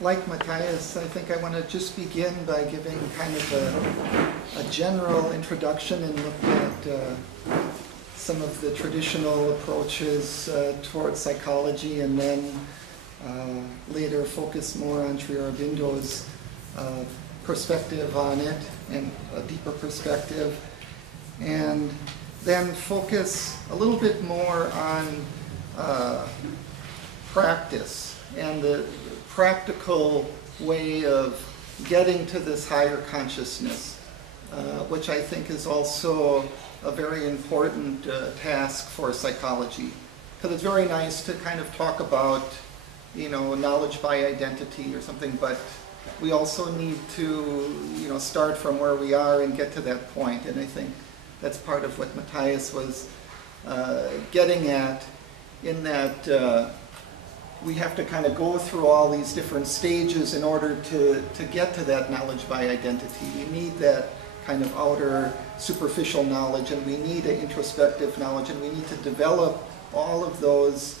like Matthias, I think I want to just begin by giving kind of a general introduction and look at some of the traditional approaches towards psychology, and then later focus more on Sri Aurobindo's perspective on it, and a deeper perspective, and then focus a little bit more on practice and the practical way of getting to this higher consciousness, which I think is also a very important task for psychology. Because it's very nice to kind of talk about, knowledge by identity or something, but we also need to, start from where we are and get to that point. And I think that's part of what Matthias was getting at, in that we have to kind of go through all these different stages in order to get to that knowledge by identity. We need that kind of outer superficial knowledge, and we need an introspective knowledge, and we need to develop all of those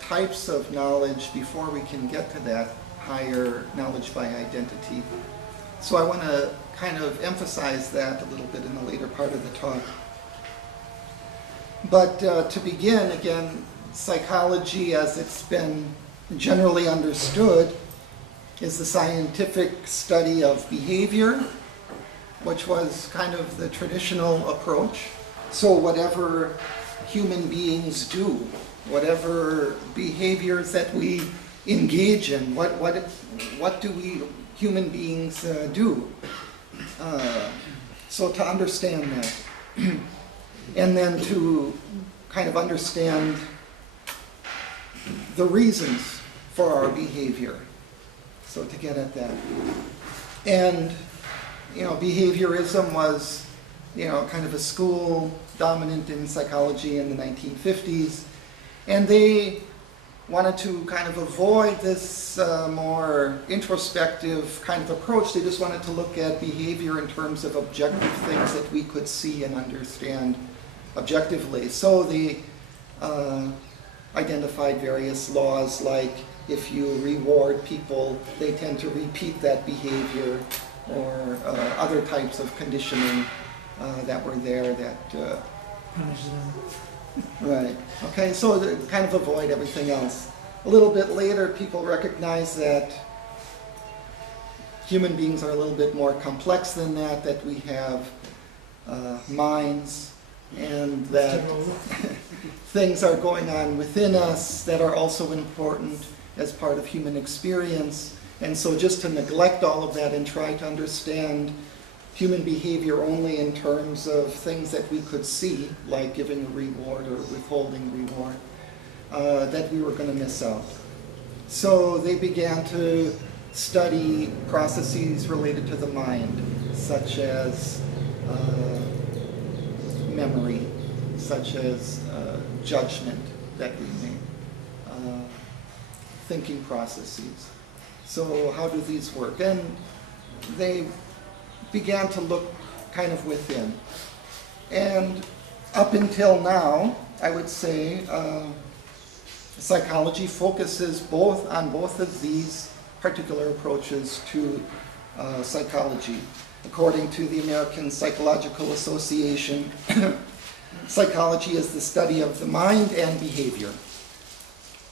types of knowledge before we can get to that higher knowledge by identity. So I want to kind of emphasize that a little bit in the later part of the talk. But to begin, again, psychology, as it's been generally understood, is the scientific study of behavior, which was kind of the traditional approach. So whatever human beings do, whatever behaviors that we engage in, what do we human beings do? So to understand that, and then to kind of understand the reasons for our behavior. So to get at that. And, behaviorism was, kind of a school dominant in psychology in the 1950s. And they wanted to kind of avoid this more introspective kind of approach. They just wanted to look at behavior in terms of objective things that we could see and understand objectively. So they identified various laws, like if you reward people, they tend to repeat that behavior, or other types of conditioning that were there that punish them. Right. Okay, so to kind of avoid everything else. A little bit later, people recognize that human beings are a little bit more complex than that, that we have minds, and that things are going on within us that are also important as part of human experience. And so just to neglect all of that and try to understand human behavior only in terms of things that we could see, like giving a reward or withholding reward, that we were going to miss out. So they began to study processes related to the mind, such as memory, such as judgment that we make, thinking processes. So how do these work? And they began to look kind of within. And up until now, I would say, psychology focuses on both of these particular approaches to psychology. According to the American Psychological Association, psychology is the study of the mind and behavior.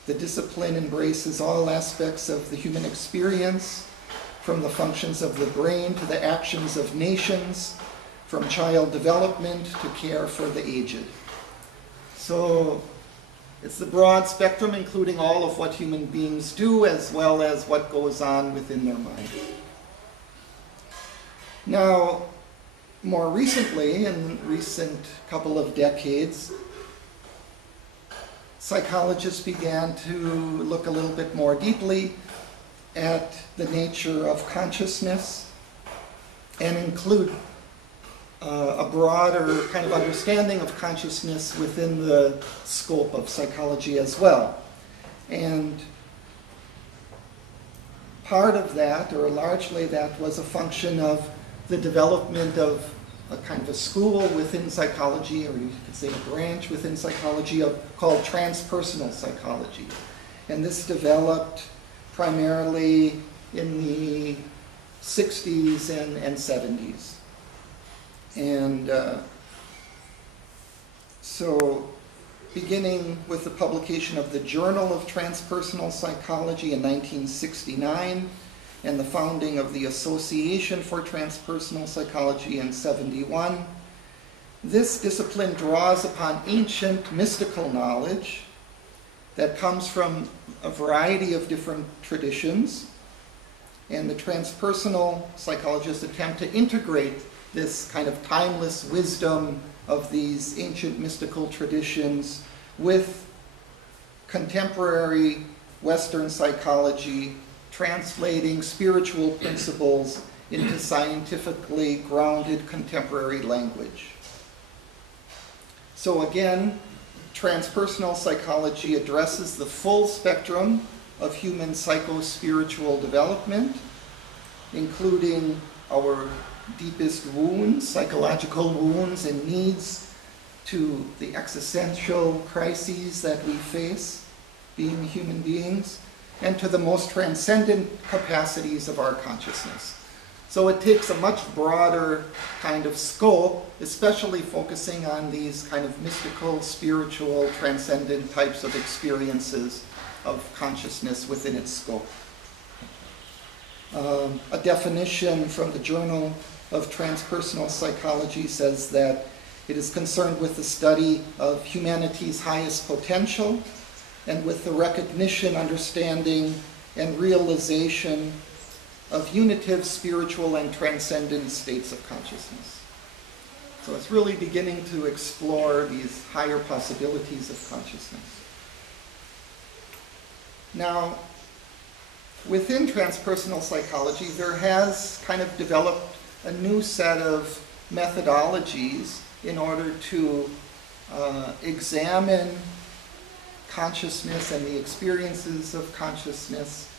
The discipline embraces all aspects of the human experience, from the functions of the brain to the actions of nations, from child development to care for the aged. So it's the broad spectrum, including all of what human beings do, as well as what goes on within their mind. Now, more recently, in recent couple of decades, psychologists began to look a little bit more deeply at the nature of consciousness and include a broader kind of understanding of consciousness within the scope of psychology as well. And part of that, or largely that, was a function of the development of a kind of a school within psychology, or you could say a branch within psychology called Transpersonal Psychology. And this developed primarily in the 60s and 70s. And so beginning with the publication of the Journal of Transpersonal Psychology in 1969, and the founding of the Association for Transpersonal Psychology in 71, this discipline draws upon ancient mystical knowledge that comes from a variety of different traditions, and the transpersonal psychologists attempt to integrate this kind of timeless wisdom of these ancient mystical traditions with contemporary Western psychology, translating spiritual principles into scientifically grounded contemporary language. So again, transpersonal psychology addresses the full spectrum of human psycho-spiritual development, including our deepest wounds, psychological wounds and needs, to the existential crises that we face being human beings, and to the most transcendent capacities of our consciousness. So it takes a much broader kind of scope, especially focusing on these kind of mystical, spiritual, transcendent types of experiences of consciousness within its scope. A definition from the Journal of Transpersonal Psychology says that it is concerned with the study of humanity's highest potential and with the recognition, understanding, and realization of unitive spiritual and transcendent states of consciousness. So it's really beginning to explore these higher possibilities of consciousness. Now, within transpersonal psychology, there has kind of developed a new set of methodologies in order to examine consciousness and the experiences of consciousness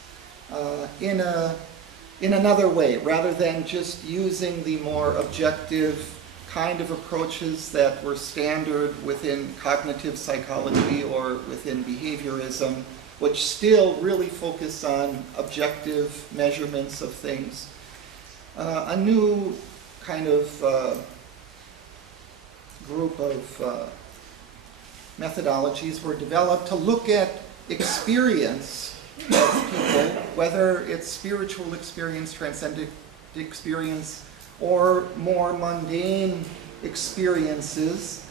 in another way, rather than just using the more objective kind of approaches that were standard within cognitive psychology or within behaviorism, which still really focus on objective measurements of things. A new kind of group of methodologies were developed to look at experience of people, whether it's spiritual experience, transcendent experience, or more mundane experiences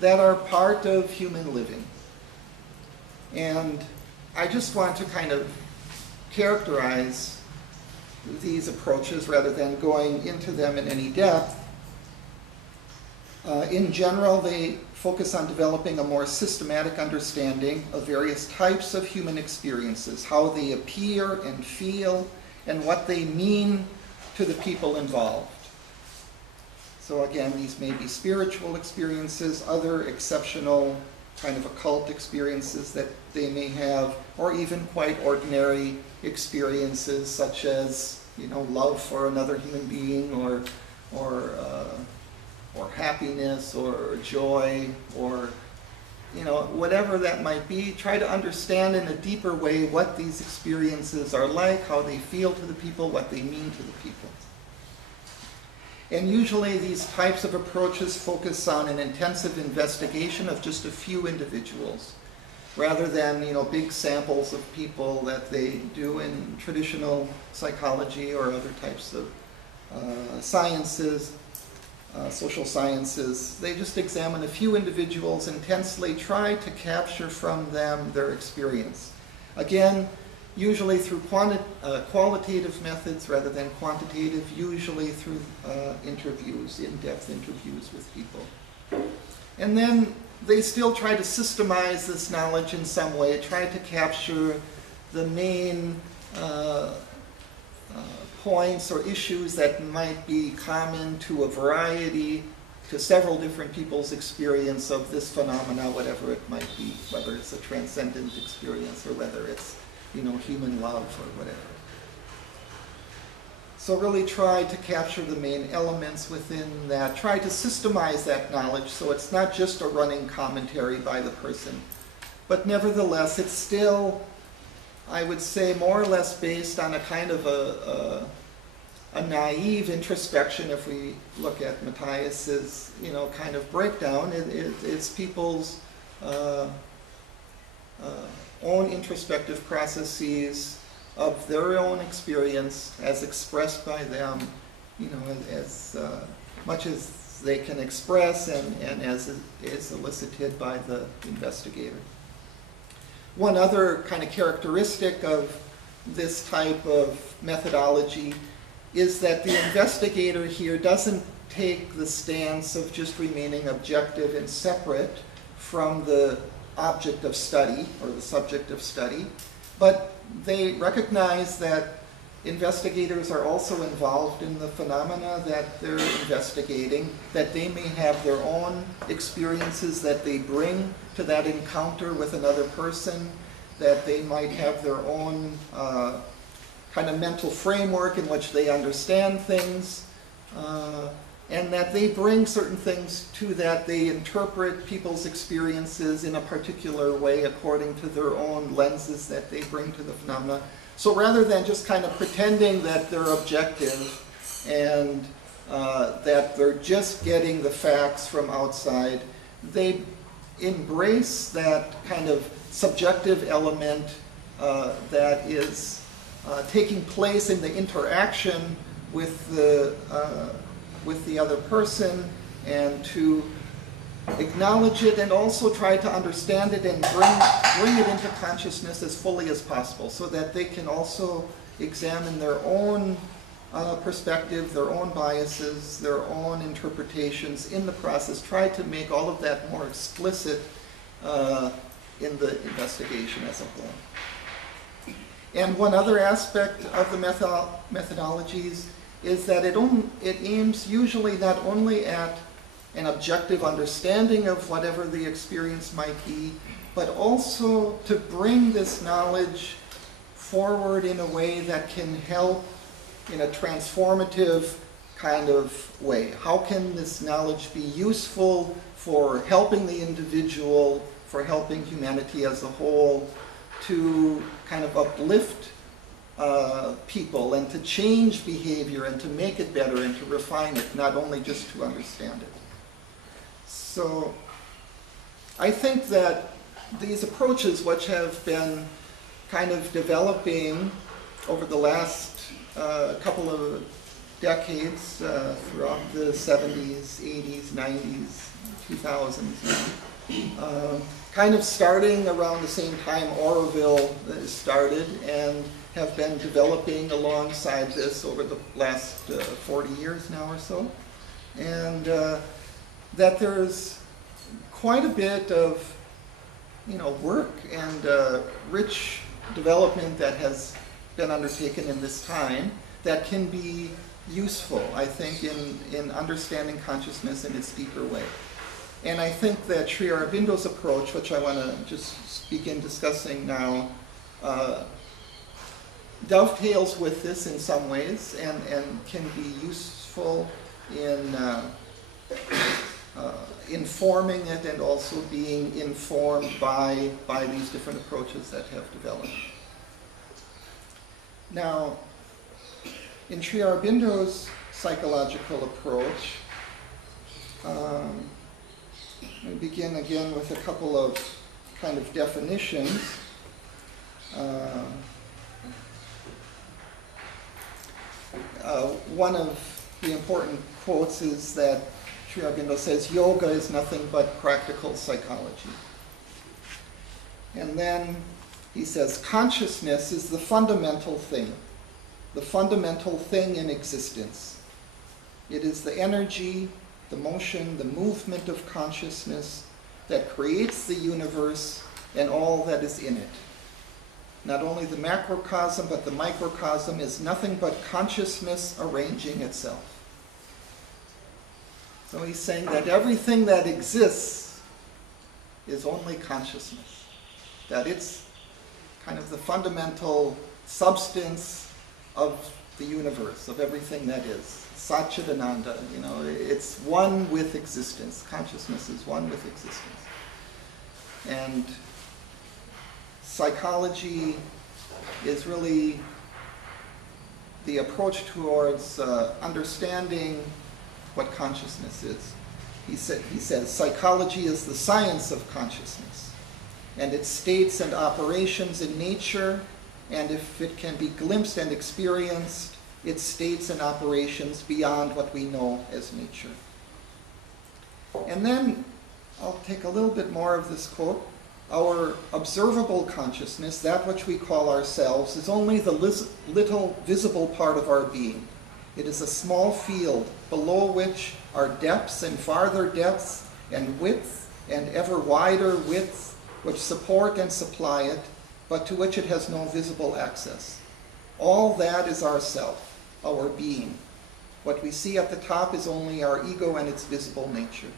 that are part of human living. And I just want to kind of characterize these approaches rather than going into them in any depth. In general, they focus on developing a more systematic understanding of various types of human experiences, how they appear and feel, and what they mean to the people involved. So again, these may be spiritual experiences, other exceptional kind of occult experiences that they may have, or even quite ordinary experiences such as, love for another human being, or happiness, or joy, or whatever that might be. Try to understand in a deeper way what these experiences are like, how they feel to the people, what they mean to the people. And usually these types of approaches focus on an intensive investigation of just a few individuals, rather than big samples of people that they do in traditional psychology or other types of sciences, social sciences. They just examine a few individuals, intensely try to capture from them their experience. Again, usually through qualitative methods rather than quantitative, usually through interviews, in-depth interviews with people. And then they still try to systemize this knowledge in some way, try to capture the main points or issues that might be common to a variety, to several different people's experience of this phenomena, whatever it might be, whether it's a transcendent experience or whether it's human love or whatever. So really try to capture the main elements within that, try to systemize that knowledge so it's not just a running commentary by the person, but nevertheless it's still I would say, more or less based on a kind of a naive introspection. If we look at Matthias's, kind of breakdown, it's people's own introspective processes of their own experience as expressed by them, as much as they can express and as is elicited by the investigator. One other kind of characteristic of this type of methodology is that the investigator here doesn't take the stance of just remaining objective and separate from the object of study or the subject of study, but they recognize that investigators are also involved in the phenomena that they're investigating, that they may have their own experiences that they bring to that encounter with another person, that they might have their own kind of mental framework in which they understand things, and that they bring certain things to that. They interpret people's experiences in a particular way according to their own lenses that they bring to the phenomena. So rather than just kind of pretending that they're objective and that they're just getting the facts from outside, they embrace that kind of subjective element that is taking place in the interaction with the other person, and to acknowledge it and also try to understand it and bring it into consciousness as fully as possible, so that they can also examine their own perspective, their own biases, their own interpretations in the process, try to make all of that more explicit in the investigation as a whole. And one other aspect of the methodologies is that it aims usually not only at an objective understanding of whatever the experience might be, but also to bring this knowledge forward in a way that can help in a transformative kind of way. How can this knowledge be useful for helping the individual, for helping humanity as a whole, to kind of uplift people and to change behavior and to make it better and to refine it, not only just to understand it. So I think that these approaches, which have been kind of developing over the last couple of decades, throughout the 70s, 80s, 90s, 2000s, kind of starting around the same time Auroville started, and have been developing alongside this over the last 40 years now or so. And that there's quite a bit of work and rich development that has been undertaken in this time that can be useful, I think, in understanding consciousness in its deeper way. And I think that Sri Aurobindo's approach, which I want to just begin discussing now, dovetails with this in some ways and can be useful in informing it and also being informed by these different approaches that have developed. Now, in Sri Aurobindo's psychological approach, we begin again with a couple of kind of definitions. One of the important quotes is that Sri Aurobindo says, yoga is nothing but practical psychology. And then he says, consciousness is the fundamental thing in existence. It is the energy, the motion, the movement of consciousness that creates the universe and all that is in it. Not only the macrocosm, but the microcosm is nothing but consciousness arranging itself. So he's saying that everything that exists is only consciousness. That it's kind of the fundamental substance of the universe, of everything that is. Satchidananda, it's one with existence. Consciousness is one with existence. And psychology is really the approach towards understanding what consciousness is. He says, psychology is the science of consciousness, and its states and operations in nature, and if it can be glimpsed and experienced, its states and operations beyond what we know as nature. And then I'll take a little bit more of this quote. Our observable consciousness, that which we call ourselves, is only the little visible part of our being. It is a small field below which are depths and farther depths and width and ever wider width which support and supply it, but to which it has no visible access. All that is ourself, our being. What we see at the top is only our ego and its visible nature.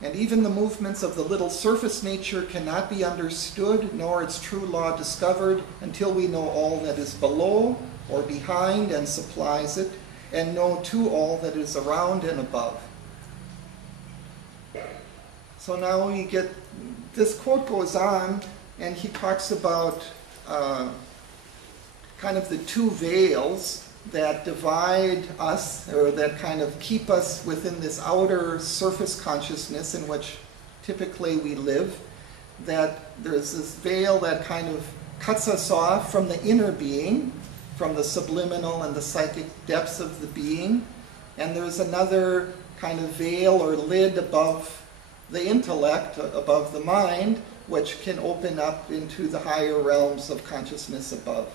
And even the movements of the little surface nature cannot be understood, nor its true law discovered, until we know all that is below or behind and supplies it, and know too all that is around and above. So now we get, this quote goes on, and he talks about kind of the two veils that divide us, or that kind of keep us within this outer surface consciousness in which typically we live, that there's this veil that kind of cuts us off from the inner being, from the subliminal and the psychic depths of the being, and there's another kind of veil or lid above the intellect, above the mind, which can open up into the higher realms of consciousness above.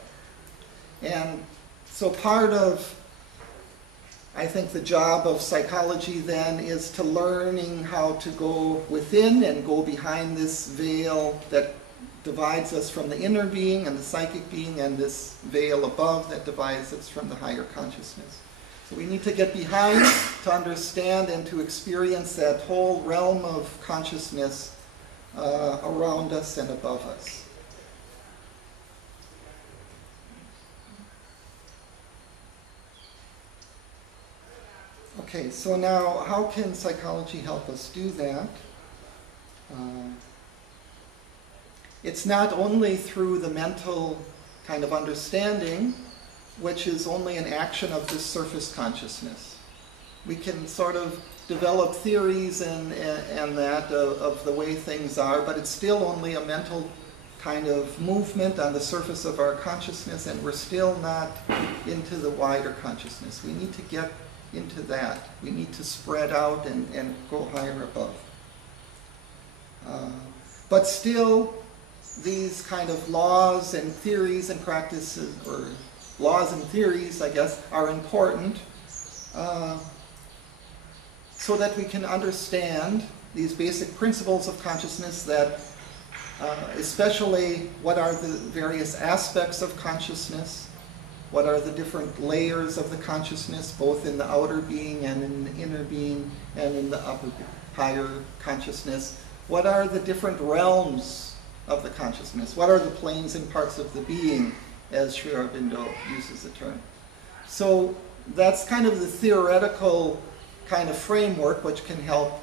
And so part of, I think, the job of psychology then is to learning how to go within and go behind this veil that divides us from the inner being and the psychic being, and this veil above that divides us from the higher consciousness. So we need to get behind to understand and to experience that whole realm of consciousness around us and above us. Okay, so now how can psychology help us do that? It's not only through the mental kind of understanding, which is only an action of this surface consciousness. We can sort of develop theories and that of the way things are, but it's still only a mental kind of movement on the surface of our consciousness, and we're still not into the wider consciousness. We need to get into that. We need to spread out and go higher above. But still, these kind of laws and theories and practices, or laws and theories, I guess, are important so that we can understand these basic principles of consciousness, that especially what are the various aspects of consciousness, what are the different layers of the consciousness, both in the outer being and in the inner being and in the upper, higher consciousness. What are the different realms of the consciousness? What are the planes and parts of the being, as Sri Aurobindo uses the term? So that's kind of the theoretical kind of framework which can help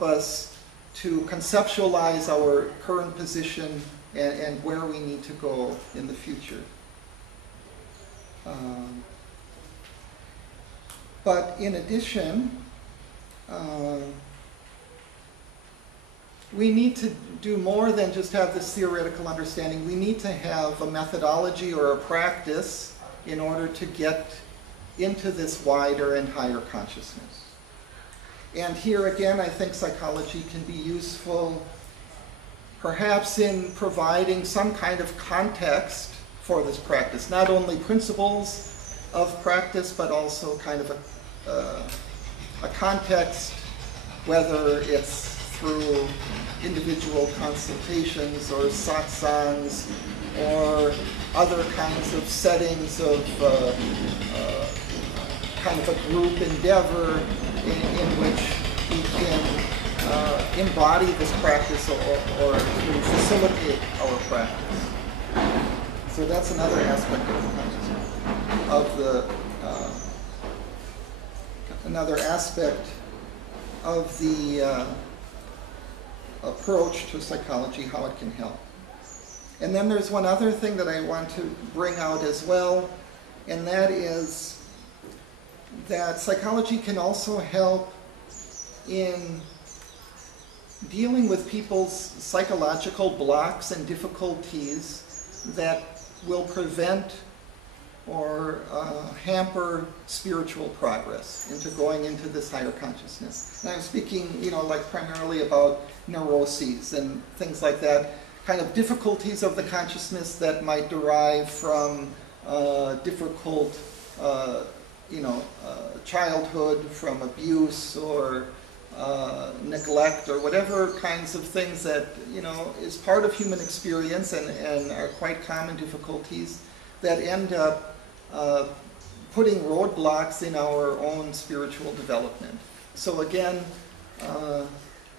us to conceptualize our current position and where we need to go in the future. But in addition, we need to do more than just have this theoretical understanding. We need to have a methodology or a practice in order to get into this wider and higher consciousness. And here again, I think psychology can be useful perhaps in providing some kind of context for this practice. Not only principles of practice, but also kind of a context, whether it's through individual consultations or satsangs or other kinds of settings of kind of a group endeavor in which we can embody this practice or to facilitate our practice. So that's another aspect of the consciousness, another aspect of the approach to psychology, how it can help. And then there's one other thing that I want to bring out as well, and that is that psychology can also help in dealing with people's psychological blocks and difficulties that will prevent or hamper spiritual progress into going into this higher consciousness. And I'm speaking, like primarily about neuroses and things like that, kind of difficulties of the consciousness that might derive from difficult, childhood, from abuse or neglect or whatever kinds of things that, is part of human experience and are quite common difficulties that end up putting roadblocks in our own spiritual development. So again,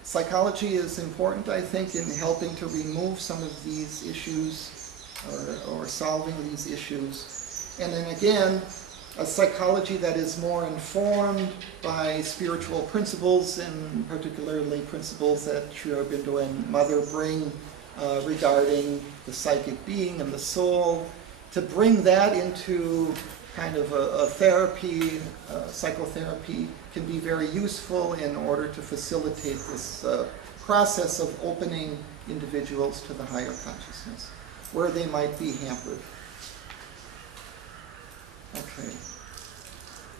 psychology is important, I think, in helping to remove some of these issues or solving these issues. And then again, a psychology that is more informed by spiritual principles, and particularly principles that Sri Aurobindo and Mother bring regarding the psychic being and the soul, to bring that into kind of a therapy, psychotherapy, can be very useful in order to facilitate this process of opening individuals to the higher consciousness, where they might be hampered. Okay.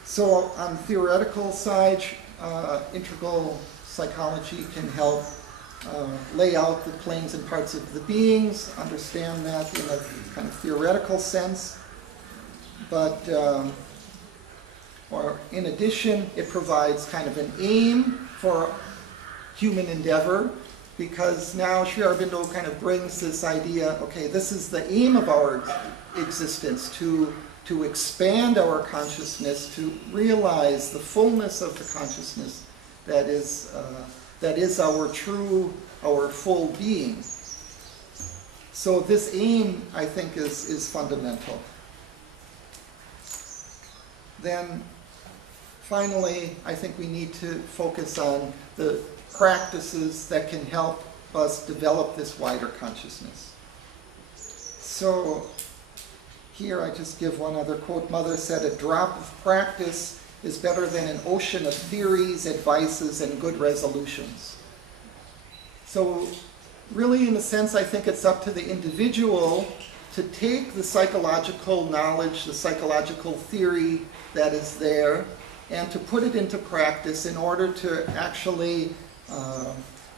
So on the theoretical side, integral psychology can help lay out the planes and parts of the beings, understand that in a kind of theoretical sense. But, or in addition, it provides kind of an aim for human endeavor, because now Sri Aurobindo kind of brings this idea, okay, this is the aim of our existence, to expand our consciousness, to realize the fullness of the consciousness that is our full being. So this aim, I think, is fundamental. Then, finally, I think we need to focus on the practices that can help us develop this wider consciousness. So, here I just give one other quote. Mother said, "A drop of practice is better than an ocean of theories, advices, and good resolutions." So really, in a sense, I think it's up to the individual to take the psychological knowledge, the psychological theory that is there, and to put it into practice in order to actually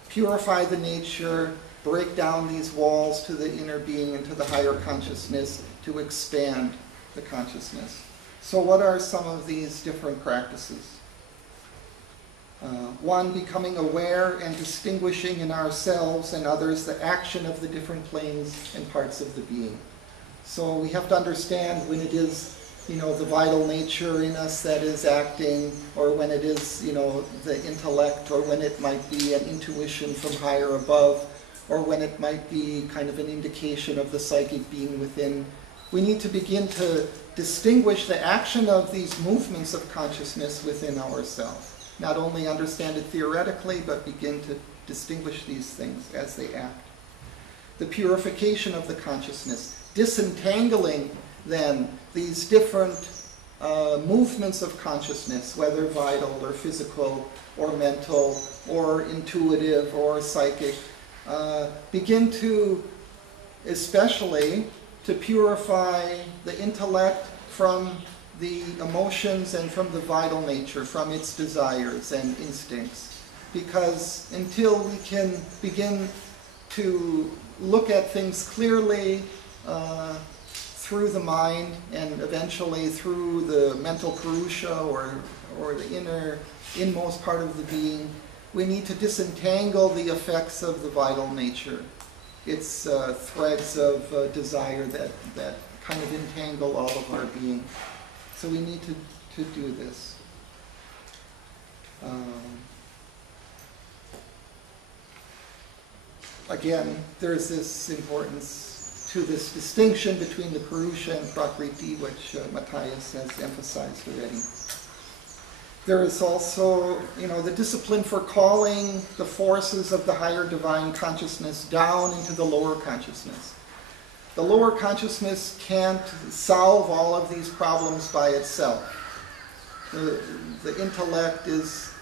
purify the nature, break down these walls to the inner being and to the higher consciousness, to expand the consciousness. So what are some of these different practices? One, becoming aware and distinguishing in ourselves and others the action of the different planes and parts of the being. So we have to understand when it is, the vital nature in us that is acting, or when it is, the intellect, or when it might be an intuition from higher above, or when it might be kind of an indication of the psychic being within. We need to begin to distinguish the action of these movements of consciousness within ourselves. Not only understand it theoretically, but begin to distinguish these things as they act. The purification of the consciousness, disentangling then these different movements of consciousness, whether vital or physical or mental or intuitive or psychic. Begin to, especially, to purify the intellect from the emotions and from the vital nature, from its desires and instincts. Because until we can begin to look at things clearly through the mind and eventually through the mental purusha or the inmost part of the being, we need to disentangle the effects of the vital nature. It's threads of desire that kind of entangle all of our being. So we need to do this. Again, there's this importance to this distinction between the Purusha and Prakriti, which Matthias has emphasized already. There is also, the discipline for calling the forces of the higher divine consciousness down into the lower consciousness. the lower consciousness can't solve all of these problems by itself. The intellect is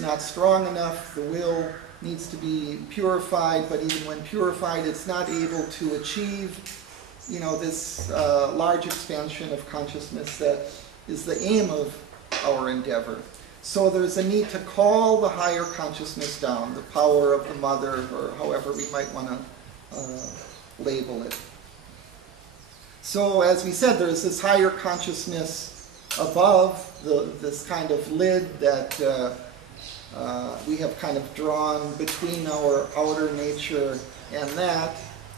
not strong enough. The will needs to be purified, but even when purified, it's not able to achieve, this large expansion of consciousness that is the aim of our endeavor. So there's a need to call the higher consciousness down, the power of the mother, or however we might want to label it. So as we said, there's this higher consciousness above this kind of lid that we have kind of drawn between our outer nature and that,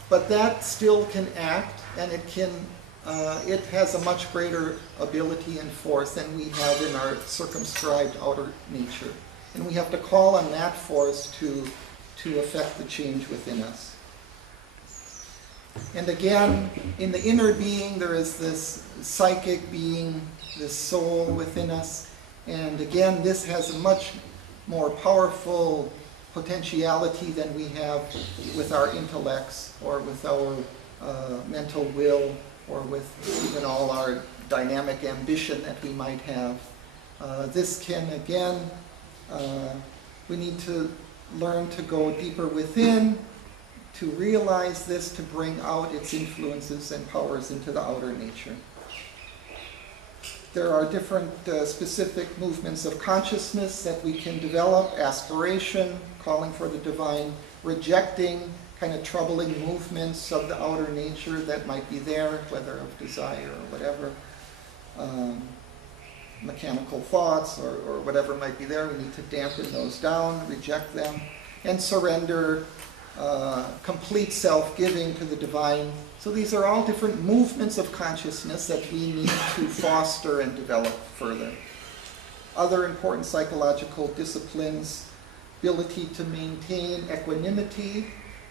but that still can act, and it has a much greater ability and force than we have in our circumscribed outer nature. And we have to call on that force to affect the change within us. And again, in the inner being, there is this psychic being, this soul within us. And again, this has a much more powerful potentiality than we have with our intellects or with our mental will, or with even all our dynamic ambition that we might have. This can, again, we need to learn to go deeper within, to realize this, to bring out its influences and powers into the outer nature. There are different specific movements of consciousness that we can develop: aspiration, calling for the divine; rejecting kind of troubling movements of the outer nature that might be there, whether of desire or whatever, mechanical thoughts or whatever might be there. We need to dampen those down, reject them, and surrender, complete self-giving to the divine. So these are all different movements of consciousness that we need to foster and develop further. Other important psychological disciplines: ability to maintain equanimity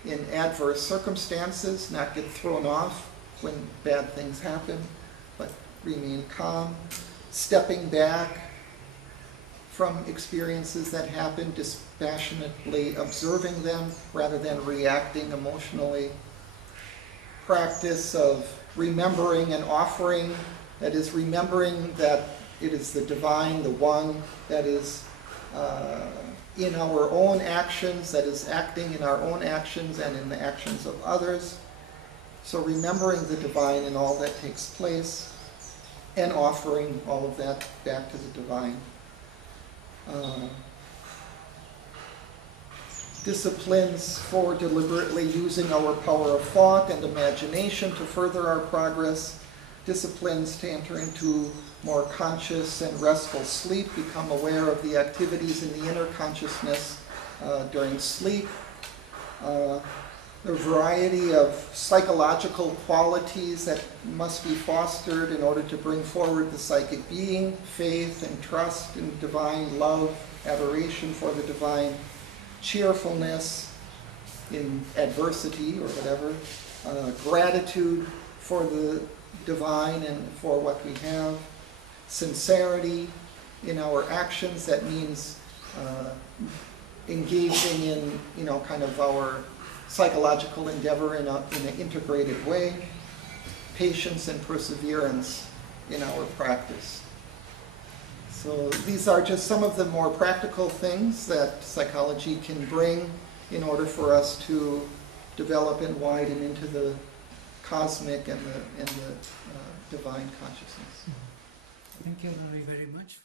in adverse circumstances, not get thrown off when bad things happen, but remain calm; stepping back from experiences that happen, dispassionately observing them rather than reacting emotionally; practice of remembering and offering, that is, remembering that it is the divine, the one that is in our own actions, that is acting in our own actions and in the actions of others. So remembering the divine in all that takes place and offering all of that back to the divine. Disciplines for deliberately using our power of thought and imagination to further our progress. Disciplines to enter into more conscious and restful sleep, become aware of the activities in the inner consciousness during sleep. A variety of psychological qualities that must be fostered in order to bring forward the psychic being: faith and trust in divine, love, adoration for the divine, cheerfulness in adversity or whatever, gratitude for the divine and for what we have, sincerity in our actions. That means engaging in, kind of our psychological endeavor in an integrated way, patience and perseverance in our practice. So these are just some of the more practical things that psychology can bring in order for us to develop and widen into the cosmic and the divine consciousness. Thank you very, very much.